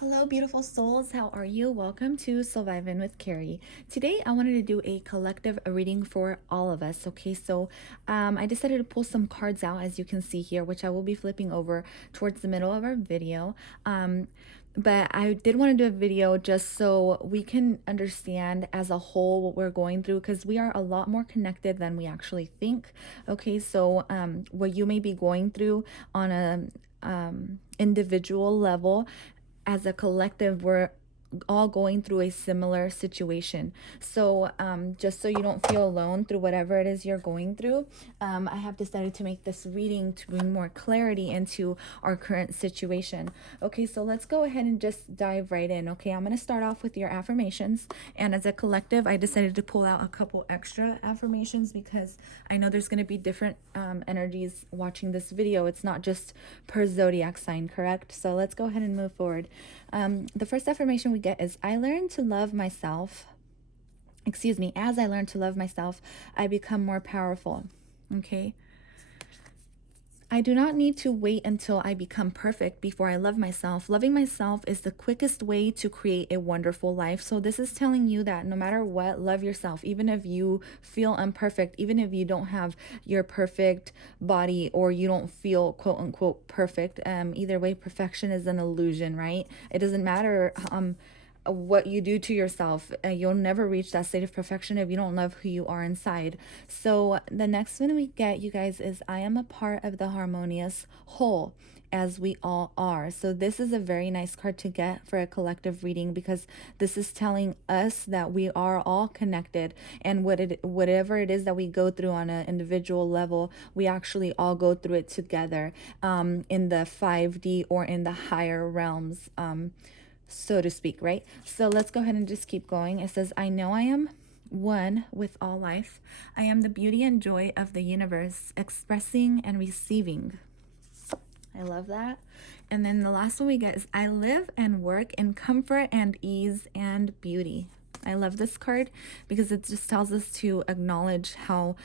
Hello, beautiful souls. How are you? Welcome to Surviving with Carrie. Today, I wanted to do a collective reading for all of us. Okay, so I decided to pull some cards out, as you can see here, which I will be flipping over towards the middle of our video. But I did want to do a video just so we can understand as a whole what we're going through, because we are a lot more connected than we actually think. Okay, so what you may be going through on a individual level, as a collective, we're all going through a similar situation. So just so you don't feel alone through whatever it is you're going through, I have decided to make this reading to bring more clarity into our current situation. Okay, so let's go ahead and just dive right in. Okay, I'm going to start off with your affirmations, and as a collective I decided to pull out a couple extra affirmations because I know there's going to be different energies watching this video. It's not just per zodiac sign, correct? So let's go ahead and move forward. The first affirmation we get is, I learn to love myself. As I learn to love myself, I become more powerful. Okay. I do not need to wait until I become perfect before I love myself. Loving myself is the quickest way to create a wonderful life. So this is telling you that no matter what, love yourself. Even if you feel imperfect, even if you don't have your perfect body or you don't feel quote unquote perfect, either way, perfection is an illusion, right? It doesn't matter what you do to yourself. You'll never reach that state of perfection if you don't love who you are inside. So the next one we get, you guys, is, I am a part of the harmonious whole, as we all are. So this is a very nice card to get for a collective reading, because this is telling us that we are all connected, and whatever it is that we go through on an individual level, we actually all go through it together, in the 5D or in the higher realms, so to speak, right? So let's go ahead and just keep going. It says, I know I am one with all life. I am the beauty and joy of the universe, expressing and receiving. I love that. And then the last one we get is, I live and work in comfort and ease and beauty. I love this card because it just tells us to acknowledge how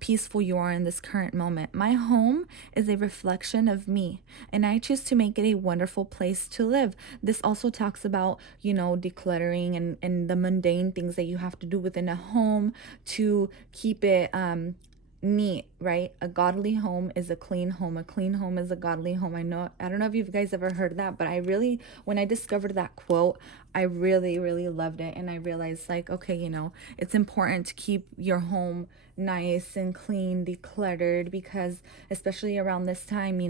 peaceful you are in this current moment. My home is a reflection of me, and I choose to make it a wonderful place to live. This also talks about, decluttering and the mundane things that you have to do within a home to keep it neat, right? A godly home is a clean home. A clean home is a godly home. I don't know if you guys ever heard that, but when I discovered that quote, I really, really loved it. And I realized, like, okay, it's important to keep your home nice and clean, decluttered, because especially around this time,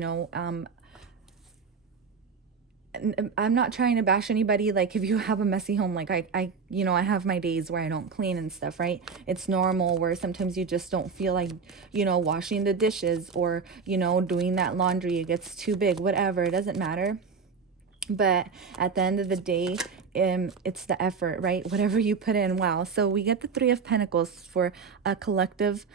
I'm not trying to bash anybody. Like, if you have a messy home, like I have my days where I don't clean and stuff, right? It's normal where sometimes you just don't feel like, washing the dishes or, doing that laundry. It gets too big, whatever. It doesn't matter. But at the end of the day, it's the effort, right? Whatever you put in. Wow. So we get the Three of Pentacles for a collective.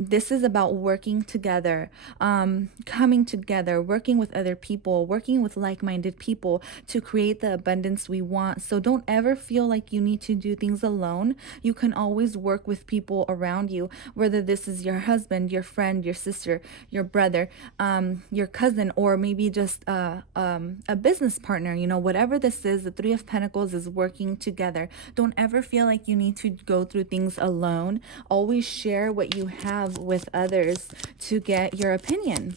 This is about working together, coming together, working with other people, working with like-minded people to create the abundance we want. So don't ever feel like you need to do things alone. You can always work with people around you, whether this is your husband, your friend, your sister, your brother, your cousin, or maybe just a business partner. Whatever this is, the Three of Pentacles is working together. Don't ever feel like you need to go through things alone. Always share what you have with others to get your opinion.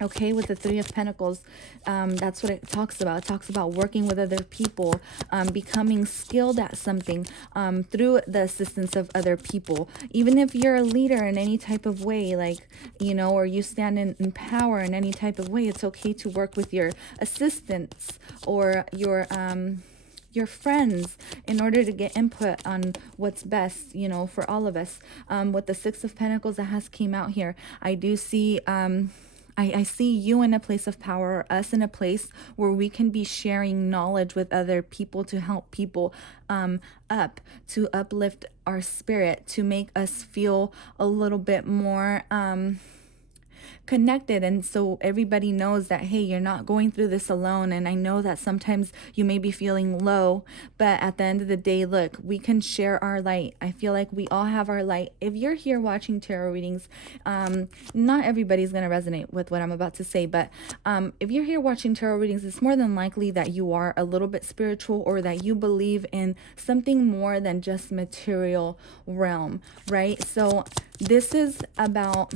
Okay, with the Three of Pentacles, that's what it talks about. It talks about working with other people, becoming skilled at something through the assistance of other people. Even if you're a leader in any type of way, like, or you stand in power in any type of way, it's okay to work with your assistants or your friends in order to get input on what's best, for all of us. With the Six of Pentacles that has came out here, I do see I see you in a place of power, or us in a place where we can be sharing knowledge with other people to help people up, to uplift our spirit, to make us feel a little bit more connected. And so everybody knows that, hey, you're not going through this alone. And I know that sometimes you may be feeling low, but at the end of the day, look, we can share our light. I feel like we all have our light. If you're here watching tarot readings, not everybody's going to resonate with what I'm about to say, but if you're here watching tarot readings, it's more than likely that you are a little bit spiritual, or that you believe in something more than just material realm, right? So this is about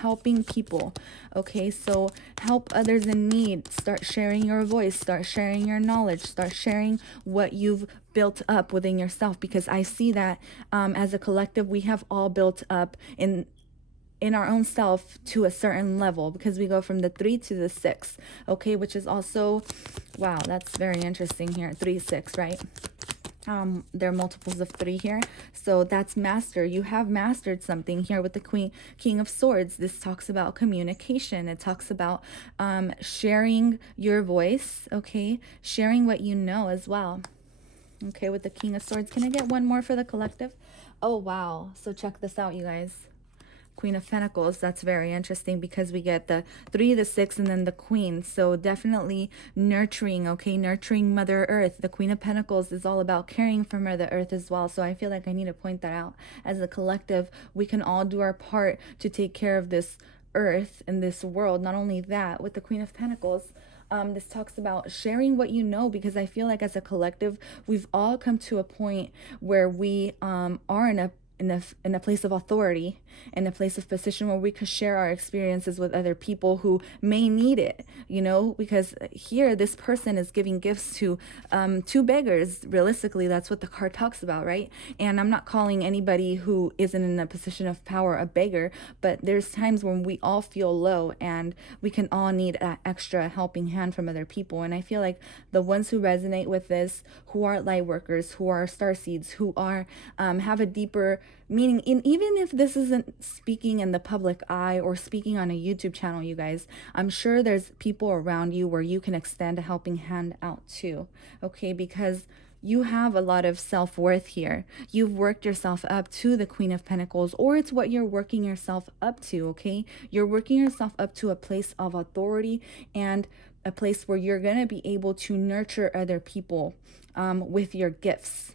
helping people. Okay, so help others in need. Start sharing your voice, start sharing your knowledge, start sharing what you've built up within yourself, because I see that as a collective, we have all built up in our own self to a certain level, because we go from the 3 to the 6, okay, which is also, wow, that's very interesting here. 3, 6, right? There are multiples of 3 here, so that's master. You have mastered something here with the King of Swords. This talks about communication. It talks about sharing your voice, okay, sharing what you know as well. Okay, with the King of Swords. Can I get one more for the collective? Oh wow, so check this out, you guys. Queen of Pentacles. That's very interesting, because we get the 3, the 6, and then the Queen. So definitely nurturing, okay, nurturing Mother Earth. The Queen of Pentacles is all about caring for Mother Earth as well. So I feel like I need to point that out. As a collective, we can all do our part to take care of this earth and this world. Not only that, with the Queen of Pentacles, this talks about sharing what you know, because I feel like as a collective, we've all come to a point where we are in a place of authority, in a place of position where we could share our experiences with other people who may need it, you know, because here this person is giving gifts to 2 beggars. Realistically, that's what the card talks about, right? And I'm not calling anybody who isn't in a position of power a beggar, but there's times when we all feel low and we can all need that extra helping hand from other people. And I feel like the ones who resonate with this, who are light workers, who are starseeds, who are have a deeper meaning, even if this isn't speaking in the public eye or speaking on a YouTube channel, you guys, I'm sure there's people around you where you can extend a helping hand out to, okay, because you have a lot of self-worth here. You've worked yourself up to the Queen of Pentacles, or it's what you're working yourself up to, okay? You're working yourself up to a place of authority and a place where you're going to be able to nurture other people with your gifts,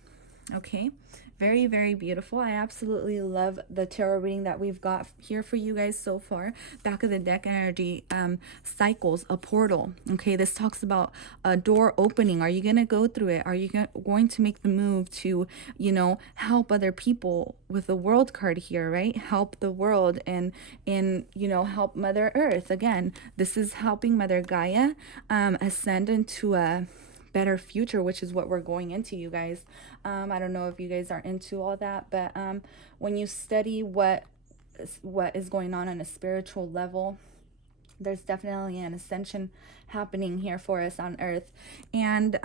okay? Very, very beautiful. I absolutely love the tarot reading that we've got here for you guys so far. Back of the deck energy cycles, a portal. Okay, this talks about a door opening. Are you going to go through it? Are you going to make the move to, you know, help other people with the World card here, right? Help the world and you know, help Mother Earth. Again, this is helping Mother Gaia ascend into a better future, which is what we're going into, you guys. I don't know if you guys are into all that, but when you study what is going on a spiritual level, there's definitely an ascension happening here for us on earth, and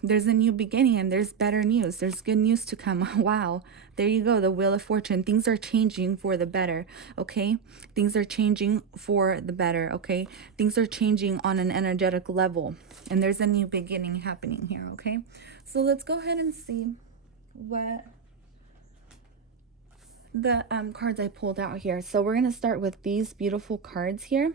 there's a new beginning, and there's better news, there's good news to come. Wow, there you go, the Wheel of Fortune. Things are changing for the better, okay? Things are changing for the better, okay? Things are changing on an energetic level, and there's a new beginning happening here, okay? So let's go ahead and see what the cards I pulled out here. So we're going to start with these beautiful cards here.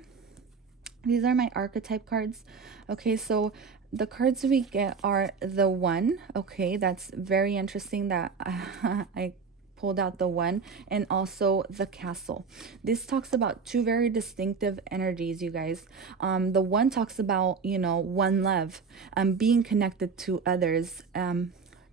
These are my archetype cards. Okay, so the cards we get are the 1. Okay, that's very interesting that I pulled out the 1, and also the Castle. This talks about 2 very distinctive energies, you guys. The 1 talks about, you know, one love, being connected to others,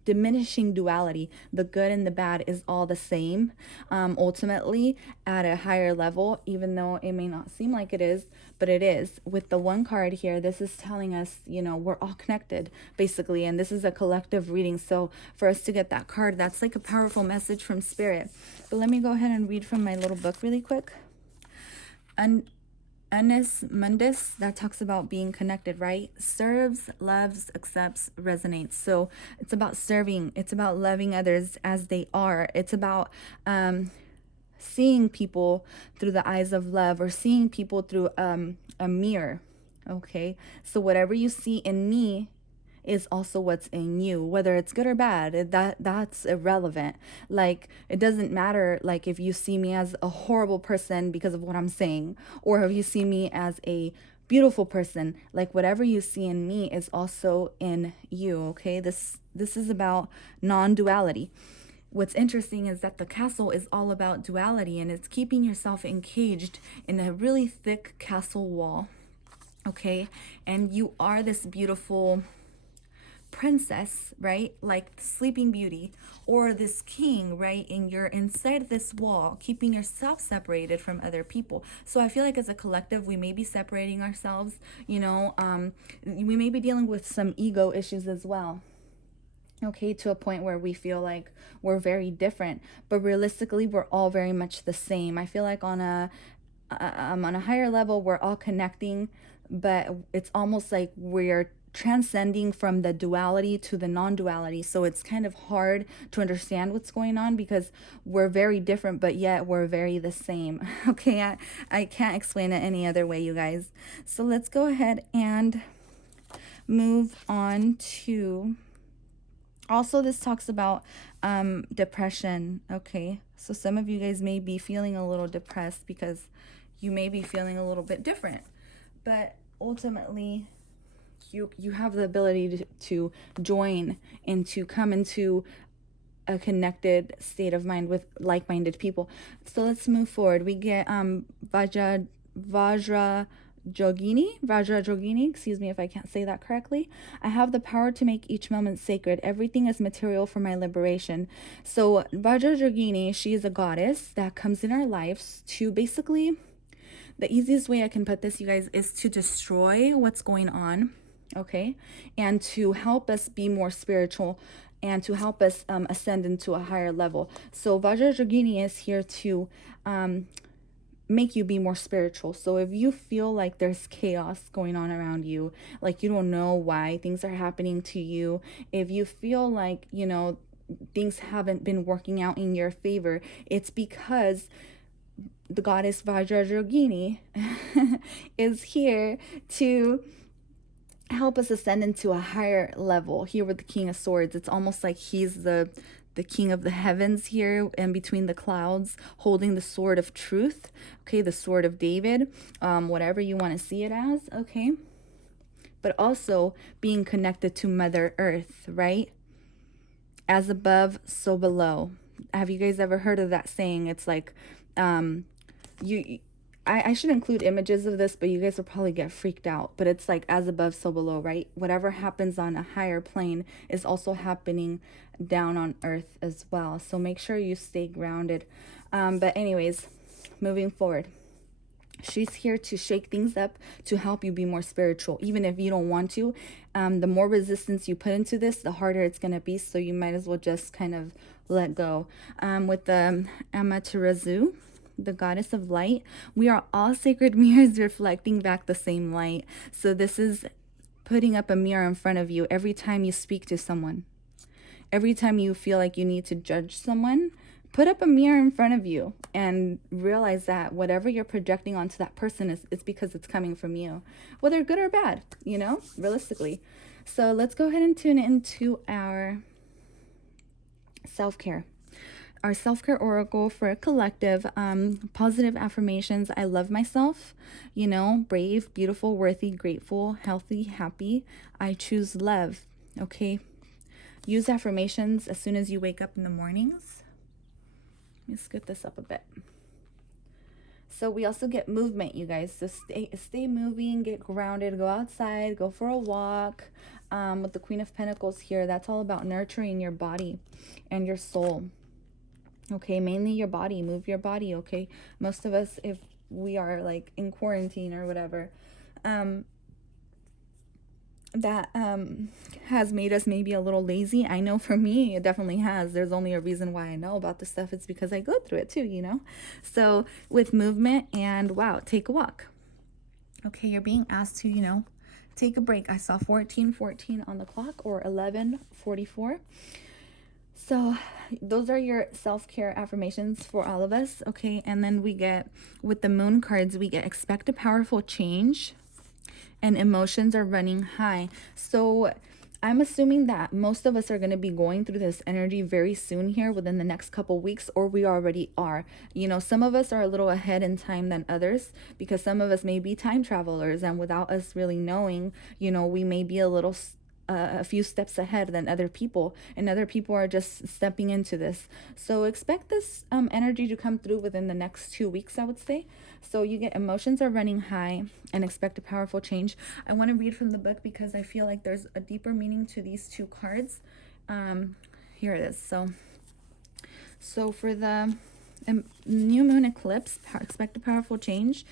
diminishing duality. The good and the bad is all the same, ultimately at a higher level, even though it may not seem like it is, but it is. With the 1 card here, this is telling us, you know, we're all connected basically, and this is a collective reading. So for us to get that card, that's like a powerful message from Spirit. But let me go ahead and read from my little book really quick. Annus Mundus, that talks about being connected, right? Serves, loves, accepts, resonates. So it's about serving. It's about loving others as they are. It's about seeing people through the eyes of love, or seeing people through a mirror. Okay, so whatever you see in me is also what's in you, whether it's good or bad. That's irrelevant. Like, it doesn't matter, like, if you see me as a horrible person because of what I'm saying, or if you see me as a beautiful person. Like, whatever you see in me is also in you. Okay, this is about non-duality. What's interesting is that the castle is all about duality, and it's keeping yourself encaged in a really thick castle wall. Okay, and you are this beautiful princess, right? Like Sleeping Beauty, or this king, right? And you're inside this wall, keeping yourself separated from other people. So I feel like as a collective, we may be separating ourselves, we may be dealing with some ego issues as well. Okay, to a point where we feel like we're very different, but realistically, we're all very much the same. I feel like on a higher level, we're all connecting, but it's almost like we're transcending from the duality to the non-duality. So it's kind of hard to understand what's going on because we're very different, but yet we're very the same. Okay, I can't explain it any other way, you guys. So let's go ahead and move on to... Also, this talks about depression. Okay, so some of you guys may be feeling a little depressed because you may be feeling a little bit different, but ultimately you have the ability to join and to come into a connected state of mind with like-minded people. So let's move forward. We get 𝓉𝒽𝒶𝓉𝓈, excuse me if I can't say that correctly. I have the power to make each moment sacred. Everything is material for my liberation. So 𝓉𝒽𝒶𝓉𝓈, she is a goddess that comes in our lives to basically, the easiest way I can put this, you guys, is to destroy what's going on, okay, and to help us be more spiritual and to help us ascend into a higher level. So 𝓉𝒽𝒶𝓉𝓈 is here to make you be more spiritual. So if you feel like there's chaos going on around you, like you don't know why things are happening to you, if you feel like, things haven't been working out in your favor, it's because the goddess 𝓉𝒽𝒶𝓉𝓈 is here to help us ascend into a higher level. Here with the King of Swords, it's almost like he's the king of the heavens here and between the clouds, holding the sword of truth, okay, the sword of David, whatever you want to see it as, okay, but also being connected to Mother Earth, right? As above, so below. Have you guys ever heard of that saying? It's like, I should include images of this, but you guys will probably get freaked out. But it's like as above, so below, right? Whatever happens on a higher plane is also happening down on earth as well. So make sure you stay grounded. But anyways, moving forward. She's here to shake things up, to help you be more spiritual, even if you don't want to. The more resistance you put into this, the harder it's going to be. So you might as well just kind of let go. With the Amaterasu, the goddess of light, we are all sacred mirrors reflecting back the same light. So this is putting up a mirror in front of you every time you speak to someone. Every time you feel like you need to judge someone, put up a mirror in front of you and realize that whatever you're projecting onto that person is because it's coming from you, whether good or bad, realistically. So let's go ahead and tune into our self-care. Our self-care oracle for a collective, positive affirmations. I love myself, brave, beautiful, worthy, grateful, healthy, happy. I choose love. Okay. Use affirmations as soon as you wake up in the mornings. Let me scoot this up a bit. So we also get movement, you guys. So stay moving, get grounded, go outside, go for a walk. With the Queen of Pentacles here, that's all about nurturing your body and your soul. Okay, mainly your body. Move your body, okay? Most of us, if we are like in quarantine or whatever, that has made us maybe a little lazy. I know for me, it definitely has. There's only a reason why I know about this stuff. It's because I go through it too, So with movement and, wow, take a walk. Okay, you're being asked to, take a break. I saw 14:14 on the clock, or 11:44. So those are your self-care affirmations for all of us, okay? And then we get, with the moon cards, we get expect a powerful change and emotions are running high. So I'm assuming that most of us are going to be going through this energy very soon here within the next couple weeks, or we already are. You know, some of us are a little ahead in time than others because some of us may be time travelers, and without us really knowing, you know, we may be a few steps ahead than other people, and other people are just stepping into this. So expect this energy to come through within the next 2 weeks, I would say. So you get emotions are running high and expect a powerful change. I want to read from the book because I feel like there's a deeper meaning to these two cards. Here it is. So for the new moon eclipse, expect a powerful change.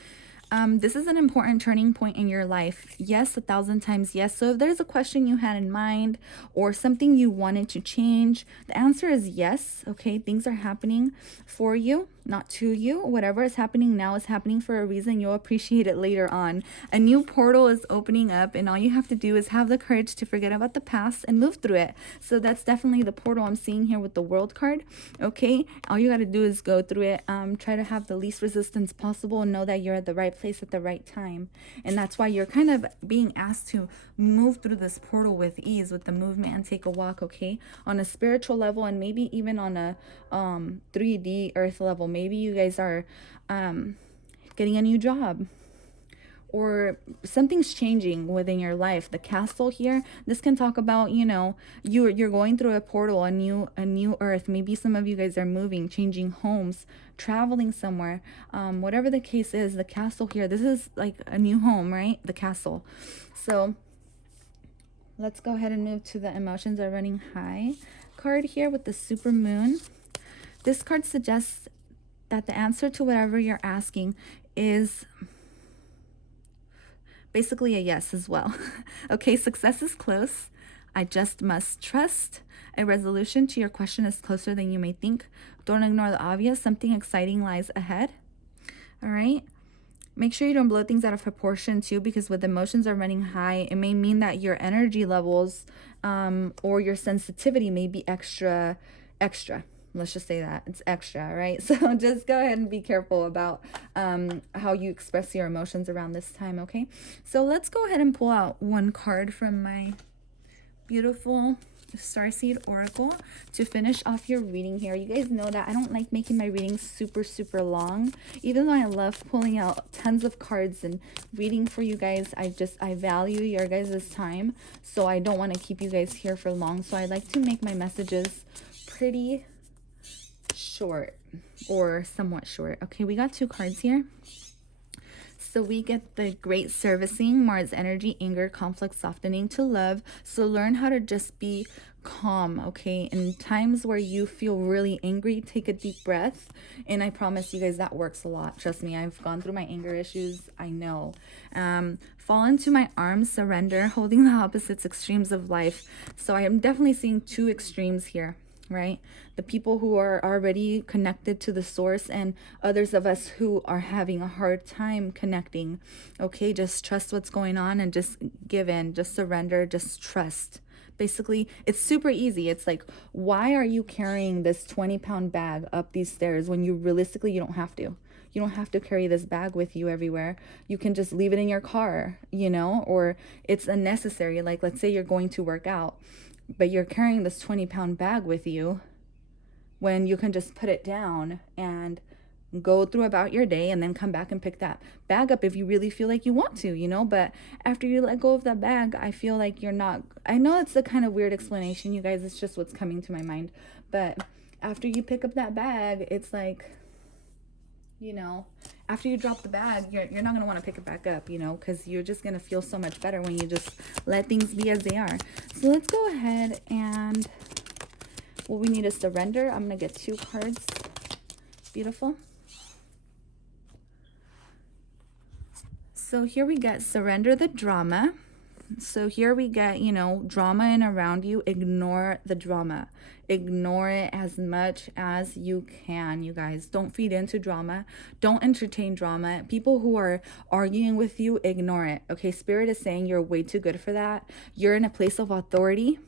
This is an important turning point in your life. Yes, 1,000 times yes. So if there's a question you had in mind or something you wanted to change, the answer is yes. Okay, things are happening for you, not to you. Whatever is happening now is happening for a reason. You'll appreciate it later on. A new portal is opening up, and all you have to do is have the courage to forget about the past and move through it. So that's definitely the portal I'm seeing here with the World card. Okay, all you got to do is go through it. Try to have the least resistance possible and know that you're at the right place at the right time. And that's why you're kind of being asked to move through this portal with ease with the movement and take a walk, okay? On a spiritual level, and maybe even on a 3D earth level. Maybe you guys are getting a new job, or something's changing within your life. The castle here, this can talk about, you know, you're going through a portal, a new earth. Maybe some of you guys are moving, changing homes, traveling somewhere. Whatever the case is, the castle here, this is like a new home, right? The castle. So let's go ahead and move to the emotions are running high card here with the super moon. This card suggests that the answer to whatever you're asking is basically a yes as well. Okay, success is close. I just must trust. A resolution to your question is closer than you may think. Don't ignore the obvious. Something exciting lies ahead. All right. Make sure you don't blow things out of proportion too, because with emotions are running high, it may mean that your energy levels or your sensitivity may be extra. Let's just say that it's extra, right? So just go ahead and be careful about how you express your emotions around this time, okay? So let's go ahead and pull out one card from my beautiful starseed oracle to finish off your reading here. You guys know that I don't like making my readings super long, even though I love pulling out tons of cards and reading for you guys. I value your guys' time, so I don't want to keep you guys here for long. So I like to make my messages pretty short, or somewhat short. Okay, we got two cards here. So we get the great servicing, Mars energy, anger, conflict, softening to love. So learn how to just be calm, okay? In times where you feel really angry, take a deep breath. And I promise you guys that works a lot. Trust me, I've gone through my anger issues. I know. Fall into my arms, surrender, holding the opposites extremes of life. So I am definitely seeing two extremes here, right? The people who are already connected to the source, and others of us who are having a hard time connecting. Okay, just trust what's going on and just give in, just surrender, just trust. Basically, it's super easy. It's like, why are you carrying this 20-pound bag up these stairs when you realistically, you don't have to? You don't have to carry this bag with you everywhere. You can just leave it in your car, you know, or it's unnecessary. Like, let's say you're going to work out, but you're carrying this 20-pound bag with you when you can just put it down and go through about your day and then come back and pick that bag up if you really feel like you want to, you know. But after you let go of that bag, I feel like you're not, I know it's a kind of weird explanation, you guys, it's just what's coming to my mind. But after you pick up that bag, it's like, you know, after you drop the bag, you're not going to want to pick it back up, you know, because you're just going to feel so much better when you just let things be as they are. So let's go ahead and what we need is surrender. I'm going to get two cards. Beautiful. So here we get surrender the drama. So here we get, you know, drama in around you. Ignore the drama. Ignore it as much as you can, you guys. Don't feed into drama. Don't entertain drama. People who are arguing with you, ignore it. Okay, Spirit is saying you're way too good for that. You're in a place of authority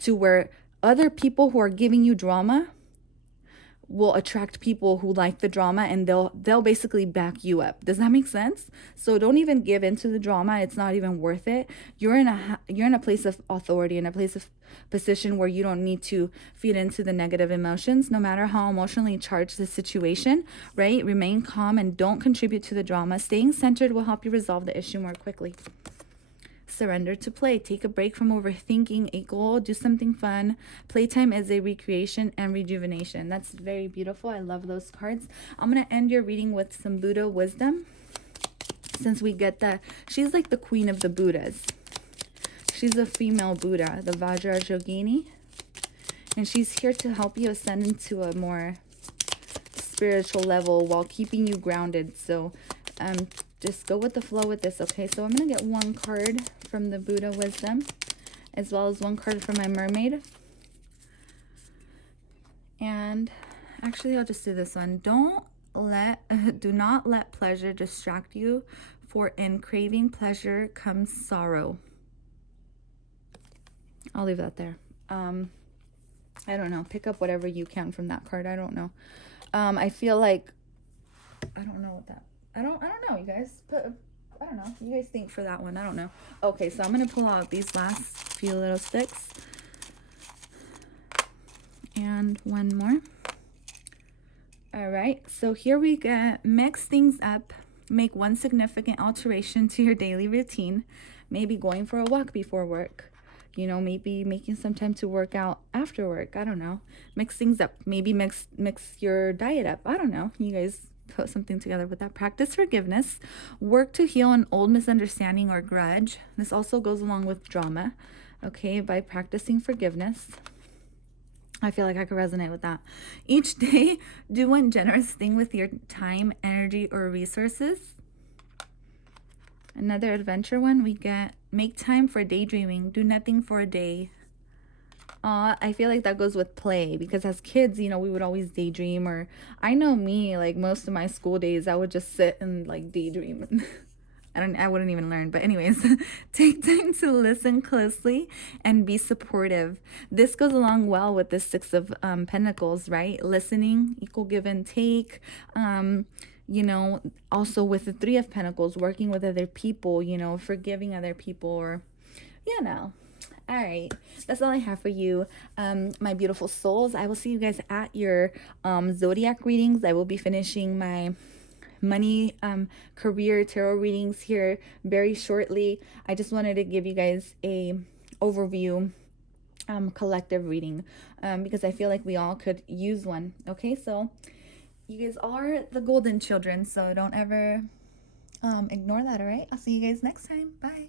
to where other people who are giving you drama, will attract people who like the drama, and they'll basically back you up. Does that make sense? So don't even give into the drama. It's not even worth it. You're in a place of authority, in a place of position where you don't need to feed into the negative emotions, no matter how emotionally charged the situation, right? Remain calm and don't contribute to the drama. Staying centered will help you resolve the issue more quickly. Surrender to play. Take a break from overthinking a goal. Do something fun. Playtime is a recreation and rejuvenation. That's very beautiful. I love those cards. I'm going to end your reading with some Buddha wisdom. Since we get that, she's like the queen of the Buddhas. She's a female Buddha, the Vajrayogini. And she's here to help you ascend into a more spiritual level while keeping you grounded. So just go with the flow with this, okay? So I'm going to get one card from the Buddha wisdom, as well as one card from my mermaid. And actually, I'll just do this one. Do not let pleasure distract you, for in craving pleasure comes sorrow. I'll leave that there. I don't know. Pick up whatever you can from that card. I don't know. I feel like, I don't know what that, I don't know, you guys. I don't know. You guys think for that one. I don't know. Okay, so I'm going to pull out these last few little sticks. And one more. All right, so here we go. Mix things up. Make one significant alteration to your daily routine. Maybe going for a walk before work. You know, maybe making some time to work out after work. I don't know. Mix things up. Maybe mix your diet up. I don't know. You guys put something together with that. Practice forgiveness. Work to heal an old misunderstanding or grudge. This also goes along with drama. Okay, by practicing forgiveness. I feel like I could resonate with that. Each day, do one generous thing with your time, energy, or resources. Another adventure one, we get make time for daydreaming. Do nothing for a day. I feel like that goes with play, because as kids, you know, we would always daydream. Or I know me, like most of my school days, I would just sit and like daydream. I wouldn't even learn. But anyways, take time to listen closely and be supportive. This goes along well with the Six of Pentacles, right? Listening, equal give and take. You know, also with the Three of Pentacles, working with other people, you know, forgiving other people, or, you know. All right, that's all I have for you, my beautiful souls. I will see you guys at your zodiac readings. I will be finishing my money, career tarot readings here very shortly. I just wanted to give you guys a overview collective reading, because I feel like we all could use one. Okay, so you guys are the golden children, so don't ever ignore that. All right, I'll see you guys next time. Bye.